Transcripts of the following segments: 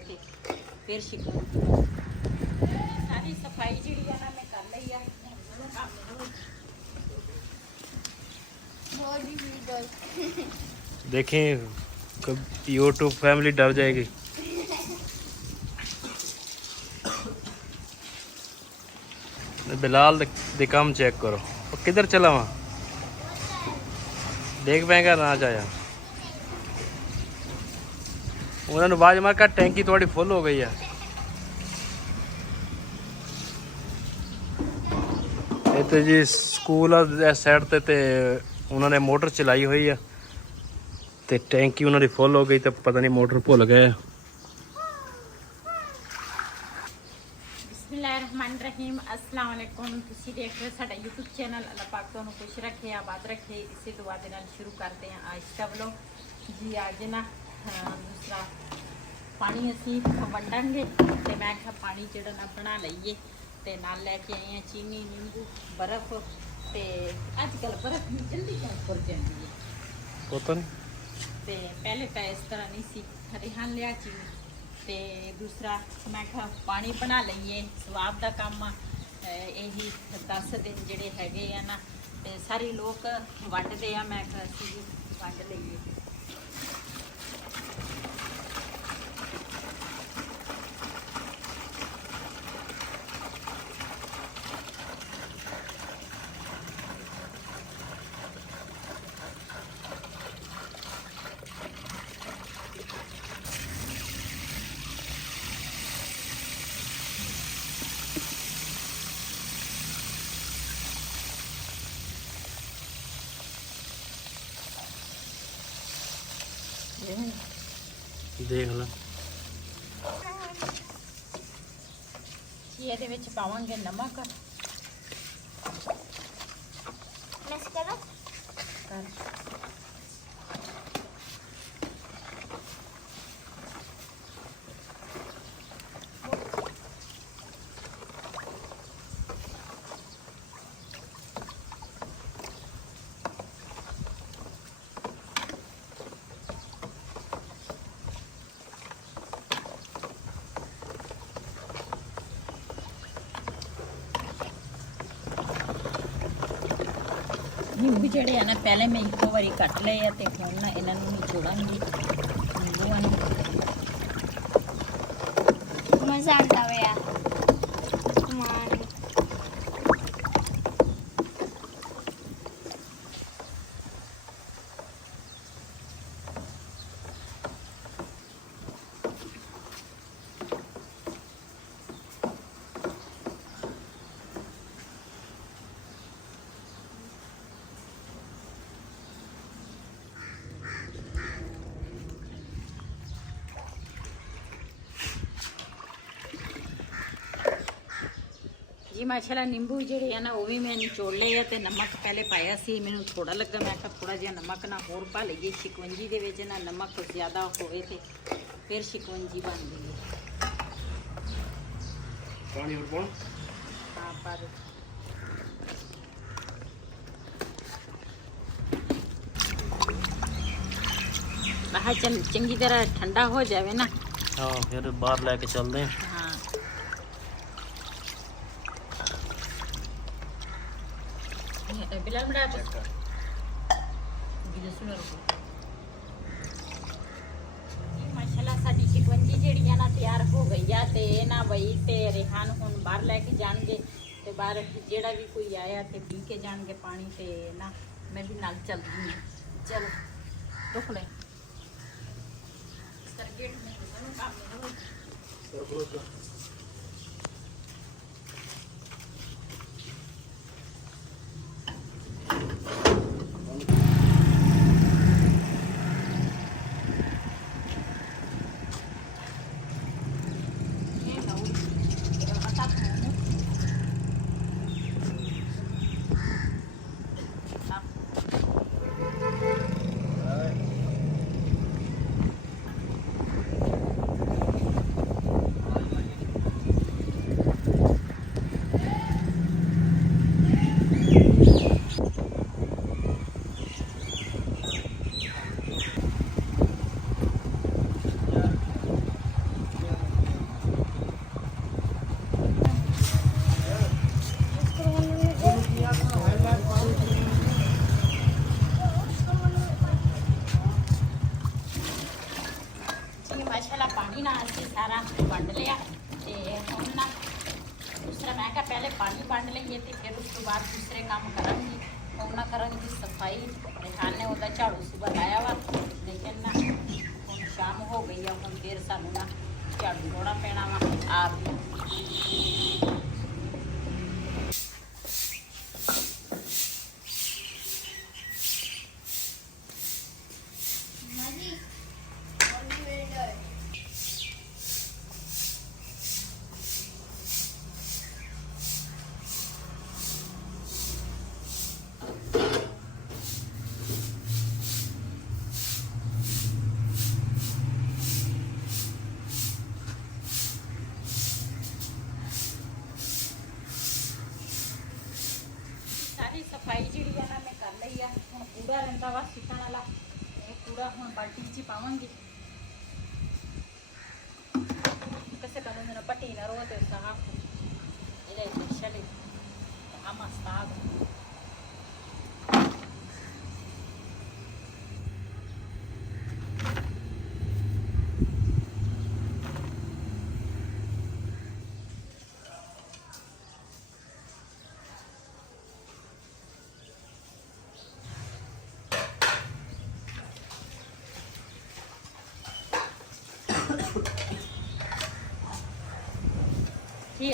ਹੋਵੇ ਤੇ फिर शिकवा सारी सफाई जी ना मैं कर ली है। देखें कब यूट्यूब फैमिली डर जाएगी। बिलाल दे काम चेक करो वो किधर चला वहाँ देख पैगा ना जाया उन्होंने आवाज मार कर टैंकी थोड़ी फुल हो गई है। इतने जी स्कूल साइड ते उन्होंने मोटर चलाई हुई है तो टैंकी उन्होंने फुल हो गई तो पता नहीं मोटर भुल गए। बिस्मिल्लाहिर्रहमानिर्रहीम अस्सलाम वालेकुम तुसी देख रहे हो साडा यूट्यूब चैनल अल्लाह पाक तुहानू खुश रखे आबाद रखे इसी दुआ दे नाल शुरू करते हैं आज का व्लॉग जी। आज ना दूसरा पानी असी वंडांगे ते मैं कहा पानी जेड़ा ना बना लईए ते नाल लेके आए हैं चीनी नींबू बर्फ ते अजकल बर्फ भी जल्दी क्यों खुर जाती है पता नहीं ते पहले तो इस तरह नहीं सी रिहान लिया चीनी ते दूसरा मैं कहा पानी बना लईए स्वाब का काम यही 10 दिन जेडे हैगे आ ना ते सारे लोग वंडते आ मैं कहा असीं भी वंड लईए। देख लो ये पावे नमक नींबू जेडे है ना पहले मैं एक बारी कट ले ते हुण ना इन्हां नूं निचोड़ांगी नींबूआं नूं मजा आता है यार कमाल। जी माशाल्लाह नींबू जेडे है ना वो भी मैं निचोड़ ले ते नमक पहले पाया सी मैनू थोड़ा लगा मैं कहा थोड़ा जिहा नमक ना होर पा लईए शिकवंजी दे विच ना नमक ज़्यादा होवे ते फिर शिकवंजी बन गई है। पानी और पाओ हाँ पा दो बाहर चंगी तरह ठंडा हो जाए ना हाँ फिर बाहर लेके चलते हैं। हाँ बिलाल बड़ा माशाल्लाह साडी शिकवंजी जेड़ी है ना तैयार हो गई है ते ना बई ते रेहान हुण बाहर लेके जाणगे ते बाहर जेड़ा भी कोई आया ते पी के जाणगे पानी ते ना मैं भी नाल चलदी हूं। चलो रुक ले सर्किट में काम ਮਾਸ਼ਾਅੱਲਾ ਪਾਣੀ ਨਾਲ ਅਸੀਂ ਸਾਰਾ ਵੰਡ ਲਿਆ ਤੇ ਹੁਣ ਨਾ ਦੂਸਰਾ ਮੈਂ ਕਿਹਾ ਪਹਿਲੇ ਪਾਣੀ ਵੰਡ ਲਈਏ ਤੇ ਫਿਰ ਉਸ ਤੋਂ ਬਾਅਦ ਦੂਸਰੇ ਕੰਮ ਕਰਾਂਗੀ। ਹੁਣ ਨਾ ਕਰਾਂਗੀ ਸਫਾਈ। ਰਿਹਾਨ ਨੇ ਉਹਦਾ ਝਾੜੂ ਸੁਬਾ ਲਾਇਆ ਵਾ, ਲੇਕਿਨ ਨਾ ਹੁਣ ਸ਼ਾਮ ਹੋ ਗਈ ਆ, ਹੁਣ ਫਿਰ ਸਾਨੂੰ ਨਾ ਝਾੜੂ ਲਾਉਣਾ ਪੈਣਾ ਵਾ ਆਪ ਹੀ। ਸਾਰੀ ਸਫਾਈ ਜਿਹੜੀ ਆ ਨਾ ਮੈਂ ਕਰ ਲਈ ਆ। ਹੁਣ ਕੂੜਾ ਰਹਿੰਦਾ ਵਾ ਸੁੱਟਣ ਵਾਲਾ, ਇਹ ਕੂੜਾ ਹੁਣ ਬਾਲਟੀ 'ਚ ਹੀ ਪਾਵਾਂਗੀ। ਕਿਸੇ ਕੰਮ ਮੇਰਾ ਪੱਟੀ ਨਾ ਰੋ ਤੇ ਸਾਫ ਇਹਦੇ ਛਲੇ ਆਮਾ ਸਾਗ ਜੀ।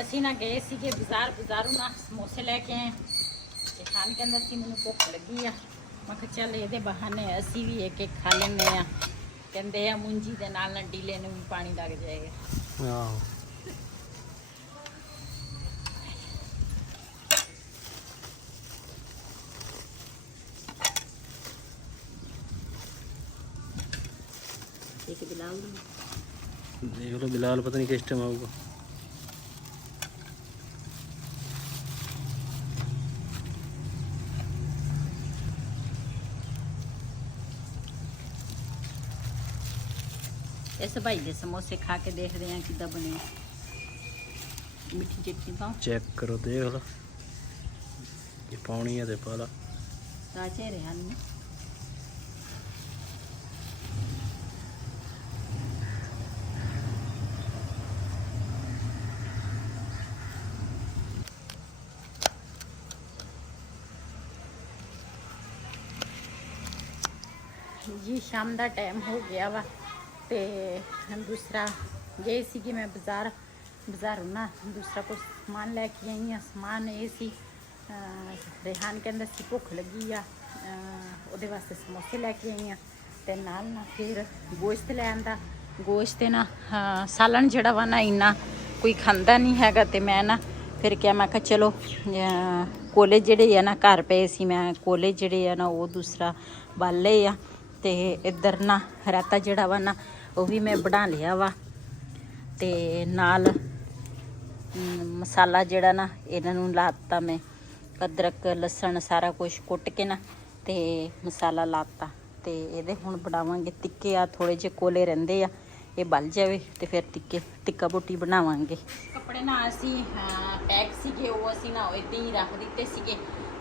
ਅਸੀਂ ਨਾ ਗਏ ਸੀਗੇ ਬਾਜ਼ਾਰੋਂ ਨਾ ਸਮੋਸੇ ਲੈ ਕੇ ਆਏ ਤੇ ਖਾਣ ਕਹਿੰਦਾ ਸੀ ਮੈਨੂੰ ਭੁੱਖ ਲੱਗੀ ਆ। ਮੈਂ ਕਿਹਾ ਚੱਲ ਇਹਦੇ ਬਹਾਨੇ ਅਸੀਂ ਵੀ ਇੱਕ ਇੱਕ ਖਾ ਲੈਂਦੇ ਆ। ਕਹਿੰਦੇ ਆ ਮੁੰਜੀ ਦੇ ਨਾਲ ਡੀਲੇ ਨੂੰ ਵੀ ਪਾਣੀ ਲੱਗ ਜਾਏਗਾ। ਆਹੋ ਇੱਕ ਬਿਲਾਲ ਦੇਖ ਲਓ ਬਿਲਾਲ ਪਤਾ ਨਹੀਂ ਕਿਸ ਟਾਈਮ ਆਊਗਾ। ਇਸ ਭਾਈ ਦੇ ਸਮੋਸੇ ਖਾ ਕੇ ਦੇਖਦੇ ਆ ਕਿੱਦਾਂ ਬਣੇ। ਮਿੱਠੀ ਚਟਨੀ ਪਾਓ, ਚੈੱਕ ਕਰੋ, ਦੇਖ ਲਓ ਜੇ ਪਾਉਣੀ ਹੈ ਤੇ ਪਾ ਲਾ। ਤਾਜ਼ੇ ਰਹੇ ਹਨ। ਜੀ ਸ਼ਾਮ ਦਾ ਟਾਈਮ ਹੋ ਗਿਆ ਵਾ ਤੇ ਦੂਸਰਾ ਗਏ ਸੀਗੇ ਮੈਂ ਬਾਜ਼ਾਰੋਂ ਨਾ ਦੂਸਰਾ ਕੁਝ ਸਮਾਨ ਲੈ ਕੇ ਆਈ ਆ। ਸਮਾਨ ਇਹ ਸੀ ਰਿਹਾਨ ਕਹਿੰਦਾ ਸੀ ਭੁੱਖ ਲੱਗੀ ਆ, ਉਹਦੇ ਵਾਸਤੇ ਸਮੋਸੇ ਲੈ ਕੇ ਆਈ ਆ ਤੇ ਨਾਲ ਨਾ ਫਿਰ ਗੋਸ਼ਤ ਲੈ ਆਂਦਾ। ਗੋਸ਼ਤ ਤੇ ਨਾ ਸਾਲਣ ਜਿਹੜਾ ਵਾ ਨਾ ਇੰਨਾ ਕੋਈ ਖਾਂਦਾ ਨਹੀਂ ਹੈਗਾ ਤੇ ਮੈਂ ਨਾ ਫਿਰ ਕਿਹਾ ਮੈਂ ਕਿਹਾ ਚਲੋ ਕੋਲੇ ਜਿਹੜੇ ਆ ਨਾ ਘਰ ਪਏ ਸੀ, ਮੈਂ ਕੋਲੇ ਜਿਹੜੇ ਆ ਨਾ ਉਹ ਦੂਸਰਾ ਬਾਲੇ ਆ ਤੇ ਇੱਧਰ ਨਾ ਰਾਇਤਾ ਜਿਹੜਾ ਵਾ ਨਾ ਉਹ ਵੀ ਮੈਂ ਬਣਾ ਲਿਆ ਵਾ ਤੇ ਨਾਲ ਮਸਾਲਾ ਜਿਹੜਾ ਨਾ ਇਹਨਾਂ ਨੂੰ ਲਾਤਾ ਮੈਂ, ਅਦਰਕ ਲਸਣ ਸਾਰਾ ਕੁਝ ਕੁੱਟ ਕੇ ਨਾ ਤੇ ਮਸਾਲਾ ਲਾਤਾ ਤੇ ਇਹਦੇ ਹੁਣ ਬਣਾਵਾਂਗੇ ਟਿੱਕੇ। ਆ ਥੋੜੇ ਜਿਹੇ ਕੋਲੇ ਰਹਿੰਦੇ ਆ, ਇਹ ਬਲ ਜਾਵੇ ਤੇ ਫਿਰ ਟਿੱਕਾ ਬੋਟੀ ਬਣਾਵਾਂਗੇ। ਕੱਪੜੇ ਨਾ ਅਸੀਂ ਪੈਕ ਸੀਗੇ ਉਹ ਅਸੀਂ ਨਾ ਇੱਦਾਂ ਹੀ ਰੱਖ ਦਿੱਤੇ ਸੀਗੇ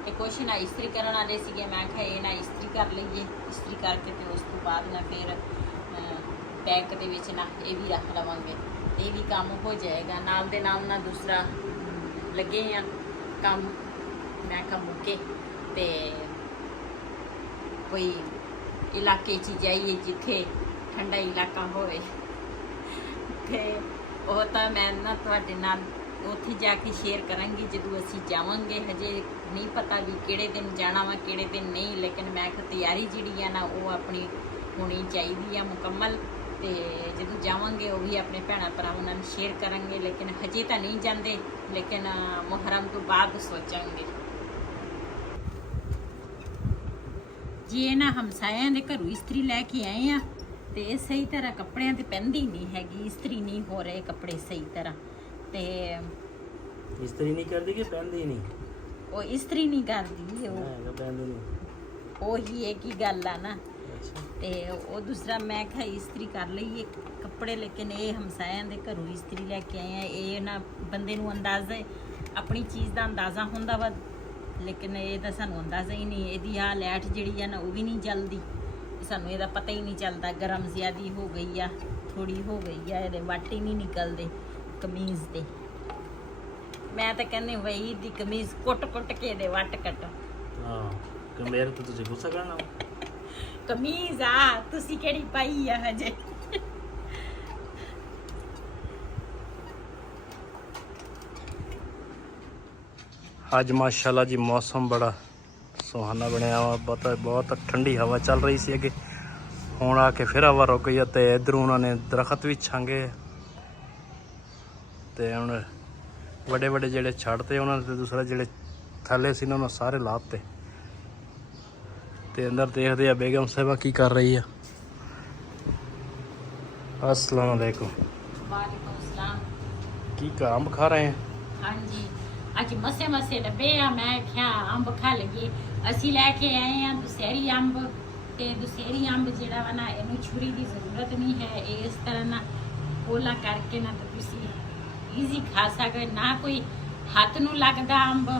ਤੇ ਕੁਛ ਨਾ ਇਸਤਰੀ ਕਰਨ ਵਾਲੇ ਸੀਗੇ। ਮੈਂ ਕਿਹਾ ਇਹ ਨਾ ਇਸਤਰੀ ਕਰ ਲਈਏ, ਇਸਤਰੀ ਕਰਕੇ ਤੇ ਉਸ ਤੋਂ ਬਾਅਦ ਨਾ ਫਿਰ ਪੈਕ ਦੇ ਵਿੱਚ ਨਾ ਇਹ ਵੀ ਰੱਖ ਲਵਾਂਗੇ, ਇਹ ਵੀ ਕੰਮ ਹੋ ਜਾਏਗਾ। ਨਾਲ ਦੇ ਨਾਲ ਨਾ ਦੂਸਰਾ ਲੱਗੇ ਆ ਕੰਮ। ਮੈਂ ਕਿਹਾ ਮੁੱਕੇ ਤੇ ਕੋਈ ਇਲਾਕੇ 'ਚ ਜਾਈਏ ਜਿੱਥੇ ਠੰਡਾ ਇਲਾਕਾ ਹੋਵੇ ਤੇ ਉਹ ਤਾਂ ਮੈਂ ਨਾ ਤੁਹਾਡੇ ਨਾਲ ਉੱਥੇ ਜਾ ਕੇ ਸ਼ੇਅਰ ਕਰਾਂਗੀ ਜਦੋਂ ਅਸੀਂ ਜਾਵਾਂਗੇ। ਹਜੇ ਨਹੀਂ ਪਤਾ ਵੀ ਕਿਹੜੇ ਦਿਨ ਜਾਣਾ ਵਾ ਕਿਹੜੇ ਦਿਨ ਨਹੀਂ, ਲੇਕਿਨ ਮੈਂ ਕਿਹਾ ਤਿਆਰੀ ਜਿਹੜੀ ਆ ਨਾ ਉਹ ਆਪਣੀ ਹੋਣੀ ਚਾਹੀਦੀ ਆ ਮੁਕੰਮਲ ਤੇ ਜਦੋਂ ਜਾਵਾਂਗੇ ਉਹ ਵੀ ਆਪਣੇ ਭੈਣਾਂ ਭਰਾਵਾਂ ਨਾਲ ਸ਼ੇਅਰ ਕਰਾਂਗੇ। ਲੇਕਿਨ ਹਜੇ ਤਾਂ ਨਹੀਂ ਜਾਂਦੇ, ਲੇਕਿਨ ਮੁਹਰਮ ਤੋਂ ਬਾਅਦ ਸੋਚਾਂਗੇ। ਜੀ ਇਹ ਨਾ ਹਮਸਾਇਆਂ ਦੇ ਘਰੋਂ ਇਸਤਰੀ ਲੈ ਕੇ ਆਏ ਆ ਤੇ ਇਹ ਸਹੀ ਤਰ੍ਹਾਂ ਕੱਪੜਿਆਂ ਤੇ ਪੈਂਦੀ ਨਹੀਂ ਹੈਗੀ, ਇਸਤਰੀ ਨਹੀਂ ਹੋ ਰਹੇ ਕੱਪੜੇ ਸਹੀ ਤਰ੍ਹਾਂ ਤੇ ਇਸਤਰੀ ਨਹੀਂ ਕਰਦੀ ਕਿ ਪੈਂਦੀ ਨਹੀਂ, ਉਹ ਇਸਤਰੀ ਨਹੀਂ ਕਰਦੀ, ਉਹ ਪੈਂਦੀ ਨਹੀਂ, ਉਹੀ ਇੱਕ ਹੀ ਗੱਲ ਆ ਨਾ। ਤੇ ਉਹ ਦੂਸਰਾ ਮੈਂ ਕਿਹਾ ਇਸਤਰੀ ਕਰ ਲਈਏ ਕੱਪੜੇ, ਲੇਕਿਨ ਇਹ ਹਮਸਾਇਆਂ ਦੇ ਘਰੋਂ ਇਸਤਰੀ ਲੈ ਕੇ ਆਏ ਆ। ਇਹ ਨਾ ਬੰਦੇ ਨੂੰ ਅੰਦਾਜ਼ਾ ਆਪਣੀ ਚੀਜ਼ ਦਾ ਅੰਦਾਜ਼ਾ ਹੁੰਦਾ ਵਾ, ਲੇਕਿਨ ਇਹ ਤਾਂ ਸਾਨੂੰ ਅੰਦਾਜ਼ਾ ਹੀ ਨਹੀਂ। ਇਹਦੀ ਆਹ ਲਾਈਟ ਜਿਹੜੀ ਆ ਨਾ ਉਹ ਵੀ ਨਹੀਂ ਜਲਦੀ, ਸਾਨੂੰ ਇਹਦਾ ਪਤਾ ਹੀ ਨਹੀਂ ਚੱਲਦਾ। ਗਰਮ ਜ਼ਿਆਦੀ ਹੋ ਗਈ ਆ, ਥੋੜੀ ਹੋ ਗਈ ਆ, ਇਹਦੇ ਵੱਟ ਹੀ ਨਹੀਂ ਨਿਕਲਦੇ ਕਮੀਜ਼ ਦੇ। ਮੈਂ ਤਾਂ ਕਹਿੰਦੀ ਵਈ ਦੀ ਕਮੀਜ਼ ਕੁੱਟ-ਕੁੱਟ ਕੇ ਇਹਦੇ ਵੱਟ ਕੱਟੋ। ਹਾਂ ਕਿ ਮੇਰੇ ਤੋਂ ਤੁਸੀਂ ਗੁੱਸਾ ਕਰਨਾ। ਕਮੀਜ਼ ਆ ਤੁਸੀਂ ਕਿਹੜੀ ਪਾਈ ਆ ਹਜੇ। ਅੱਜ ਮਾਸ਼ਾਅੱਲਾ ਜੀ ਮੌਸਮ ਬੜਾ ਸੁਹਾਨਾ ਬਣਿਆ ਵਾ। ਬਹੁਤ ਠੰਡੀ ਹਵਾ ਚੱਲ ਰਹੀ ਸੀ ਅੱਗੇ, ਹੁਣ ਆ ਕੇ ਫਿਰ ਹਵਾ ਰੁਕ ਗਈ ਤੇ ਇਧਰੋਂ ਉਹਨਾਂ ਨੇ ਦਰਖਤ ਵੀ ਛਾਂਗੇ ਤੇ ਹੁਣ ਵੱਡੇ ਵੱਡੇ ਜਿਹੜੇ ਛੱਡਤੇ ਉਹਨਾਂ ਨੇ ਤੇ ਦੂਸਰਾ ਜਿਹੜੇ ਥੱਲੇ ਸੀ ਉਹਨਾਂ ਨੂੰ ਸਾਰੇ ਲਾਤੇ। ਤੇ ਅੰਦਰ ਦੇਖਦੇ ਆ ਬੇਗਮ ਸਾਹਿਬਾ ਕੀ ਕਰ ਰਹੀ ਆ। अस्सलाम वालेकुम। ਵਾਲੇਕੁਮ ਸਲਾਮ। की का अंब खा रहे हैं? ਹਾਂਜੀ ਅੱਜ ਮਸੇ ਮਸੇ ਡੱਬੇ ਆ। ਮੈਂ ਕਿਹਾ ਅੰਬ ਖਾ ਲਈਏ। ਅਸੀਂ ਲੈ ਕੇ ਆਏ ਆ ਦੁਸਹਿਰੀ ਅੰਬ, ਤੇ ਦੁਸਹਿਰੀ ਅੰਬ ਜਿਹੜਾ ਵਾ ਨਾ ਇਹਨੂੰ ਛੁਰੀ ਦੀ ਜ਼ਰੂਰਤ ਨਹੀਂ ਹੈ। ਇਹ ਇਸ ਤਰ੍ਹਾਂ ਨਾ ਪੋਲਾ ਕਰਕੇ ਨਾ ਤਾਂ ਤੁਸੀਂ ਈਜ਼ੀ ਖਾ ਸਕਦੇ, ਨਾ ਕੋਈ ਹੱਥ ਨੂੰ ਲੱਗਦਾ ਅੰਬ।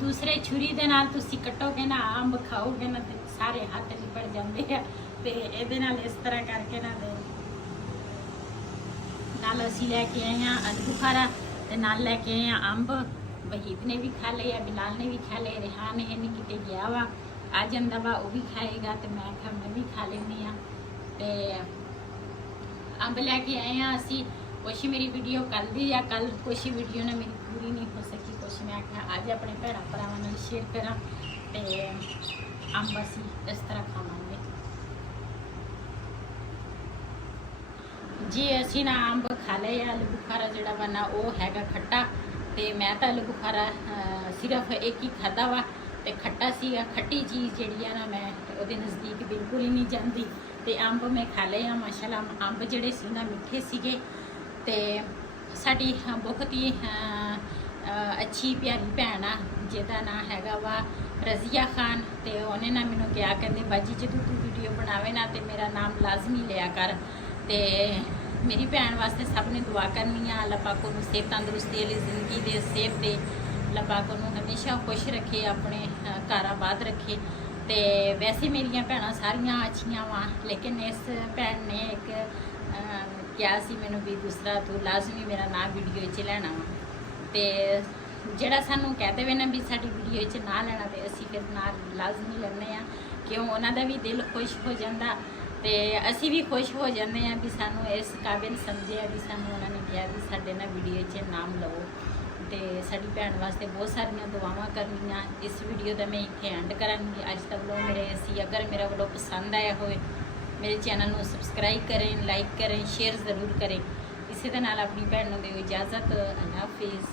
ਦੂਸਰੇ ਛੁਰੀ ਦੇ ਨਾਲ ਤੁਸੀਂ ਕੱਟੋਗੇ ਨਾ ਅੰਬ ਖਾਓਗੇ ਨਾ ਤੇ ਸਾਰੇ ਹੱਥ ਲਿਪੜ ਜਾਂਦੇ ਆ। ਤੇ ਇਹਦੇ ਨਾਲ ਇਸ ਤਰ੍ਹਾਂ ਕਰਕੇ ਨਾ ਦੇ ਨਾਲ ਅਸੀਂ ਲੈ ਕੇ ਆਏ ਆ ਆਲੂ ਬੁਖਾਰਾ ਤੇ ਨਾਲ ਲੈ ਕੇ ਆਏ ਆ ਅੰਬ। ਵਹੀਦ ਨੇ ਵੀ ਖਾ ਲਏ ਆ, ਬਿਲਾਲ ਨੇ ਵੀ ਖਾ ਲਏ, ਰਿਹਾਨ ਇਹ ਨਹੀਂ ਕਿਤੇ ਗਿਆ ਵਾ, ਆ ਜਾਂਦਾ ਵਾ ਉਹ ਵੀ ਖਾਏਗਾ ਤੇ ਮੈਂ ਕਿਹਾ ਮੈਂ ਵੀ ਖਾ ਲੈਂਦੀ ਆ। ਤੇ ਅੰਬ ਲੈ ਕੇ ਆਏ ਆ ਅਸੀਂ। ਕੁਛ ਮੇਰੀ ਵੀਡੀਓ ਕੱਲ ਦੀ ਆ, ਕੱਲ ਕੁਛ ਵੀਡੀਓ ਨਾ ਮੇਰੀ ਪੂਰੀ ਨਹੀਂ ਹੋ ਸਕੀ, ਕੁਛ ਮੈਂ ਕਿਹਾ ਅੱਜ ਆਪਣੇ ਭੈਣਾਂ ਭਰਾਵਾਂ ਨਾਲ ਸ਼ੇਅਰ ਕਰਾਂ। ਤੇ ਅੰਬ ਅਸੀਂ ਇਸ ਤਰ੍ਹਾਂ ਖਾਵਾਂਗੇ ਜੀ। ਅਸੀਂ ਨਾ ਅੰਬ ਖਾ ਲਏ। ਆਲੂ ਬੁਖਾਰਾ ਜਿਹੜਾ ਵਾ ਨਾ ਉਹ ਹੈਗਾ ਖੱਟਾ, ਤੇ ਮੈਂ ਤਾਂ ਆਲੂ ਬੁਖਾਰਾ ਸਿਰਫ ਇੱਕ ਹੀ ਖਾਧਾ ਵਾ ਤੇ ਖੱਟਾ ਸੀਗਾ। ਖੱਟੀ ਚੀਜ਼ ਜਿਹੜੀ ਆ ਨਾ ਮੈਂ ਉਹਦੇ ਨਜ਼ਦੀਕ ਬਿਲਕੁਲ ਹੀ ਨਹੀਂ ਜਾਂਦੀ। ਤੇ ਅੰਬ ਮੈਂ ਖਾ ਲਏ ਆ ਮਾਸ਼ਾਅੱਲਾ। ਅੰਬ ਜਿਹੜੇ ਸੀ ਨਾ ਮਿੱਠੇ ਸੀਗੇ। ਤੇ ਸਾਡੀ ਬਹੁਤ ਹੀ ਅੱਛੀ ਪਿਆਰੀ ਭੈਣ ਆ ਜਿਹਦਾ ਨਾਂ ਹੈਗਾ ਵਾ ਰਜ਼ੀਆ ਖਾਨ। ਤੇ ਉਹਨੇ ਨਾ ਮੈਨੂੰ ਕਿਹਾ, ਕਹਿੰਦੇ ਬਾਜੀ ਜਦੋਂ ਤੂੰ ਵੀਡੀਓ ਬਣਾਵੇ ਨਾ ਤੇ ਮੇਰਾ ਨਾਮ ਲਾਜ਼ਮੀ ਲਿਆ ਕਰ। ਤੇ ਮੇਰੀ ਭੈਣ ਵਾਸਤੇ ਸਭ ਨੇ ਦੁਆ ਕਰਨੀ ਆ। ਅੱਲਾਹ ਪਾਕ ਉਹਨੂੰ ਸਿਹਤ ਤੰਦਰੁਸਤੀ ਵਾਲੀ ਜ਼ਿੰਦਗੀ ਦੇ, ਸਿਹਤ ਦੇ। ਅੱਲਾਹ ਪਾਕ ਉਹਨੂੰ ਹਮੇਸ਼ਾ ਖੁਸ਼ ਰੱਖੇ, ਆਪਣੇ ਘਰ ਆਬਾਦ ਰੱਖੇ। ਤੇ ਵੈਸੇ ਮੇਰੀਆਂ ਭੈਣਾਂ ਸਾਰੀਆਂ ਅੱਛੀਆਂ ਵਾ, ਲੇਕਿਨ ਇਸ ਭੈਣ ਨੇ ਇੱਕ ਕਿਹਾ ਸੀ ਮੈਨੂੰ ਵੀ ਦੂਸਰਾ ਤੂੰ ਲਾਜ਼ਮੀ ਮੇਰਾ ਨਾਂ ਵੀਡੀਓ 'ਚ ਲੈਣਾ ਵਾ। ਤੇ ਜਿਹੜਾ ਸਾਨੂੰ ਕਹਿ ਦੇਵੇ ਨਾ ਵੀ ਸਾਡੀ ਵੀਡੀਓ 'ਚ ਨਾ ਲੈਣਾ ਤੇ ਅਸੀਂ ਫਿਰ ਨਾਂ ਲਾਜ਼ਮੀ ਲੈਂਦੇ ਆ, ਕਿਉਂ ਉਹਨਾਂ ਦਾ ਵੀ ਦਿਲ ਖੁਸ਼ ਹੋ ਜਾਂਦਾ ਤੇ ਅਸੀਂ ਵੀ ਖੁਸ਼ ਹੋ ਜਾਂਦੇ ਆ ਵੀ ਸਾਨੂੰ ਇਸ ਕਾਬਿਲ ਸਮਝਿਆ ਵੀ ਸਾਨੂੰ ਉਹਨਾਂ ਨੇ ਕਿਹਾ ਵੀ ਸਾਡੇ ਨਾਲ ਵੀਡੀਓ 'ਚ ਨਾਮ ਲਵੋ। ਤੇ ਸਾਡੀ ਭੈਣ ਵਾਸਤੇ ਬਹੁਤ ਸਾਰੀਆਂ ਦੁਆਵਾਂ ਕਰਨੀਆਂ। ਇਸ ਵੀਡੀਓ ਦਾ ਮੈਂ ਇੱਥੇ ਐਂਡ ਕਰਾਂਗੀ। ਅੱਜ ਤੱਕ ਵੱਲੋਂ ਮੇਰੇ ਅਸੀਂ ਅਗਰ ਮੇਰਾ ਵੱਲੋਂ ਪਸੰਦ ਆਇਆ ਹੋਵੇ ਮੇਰੇ ਚੈਨਲ ਨੂੰ ਸਬਸਕ੍ਰਾਈਬ ਕरें, ਲਾਈਕ करें, शेयर ज़रूर करें। इसी ਦੇ ਨਾਲ ਆਪਣੀ ਭੈਣ ਨੂੰ ਦਿਓ ਇਜਾਜ਼ਤ। ਅੱਲਾਹ ਹਾਫਿਜ਼।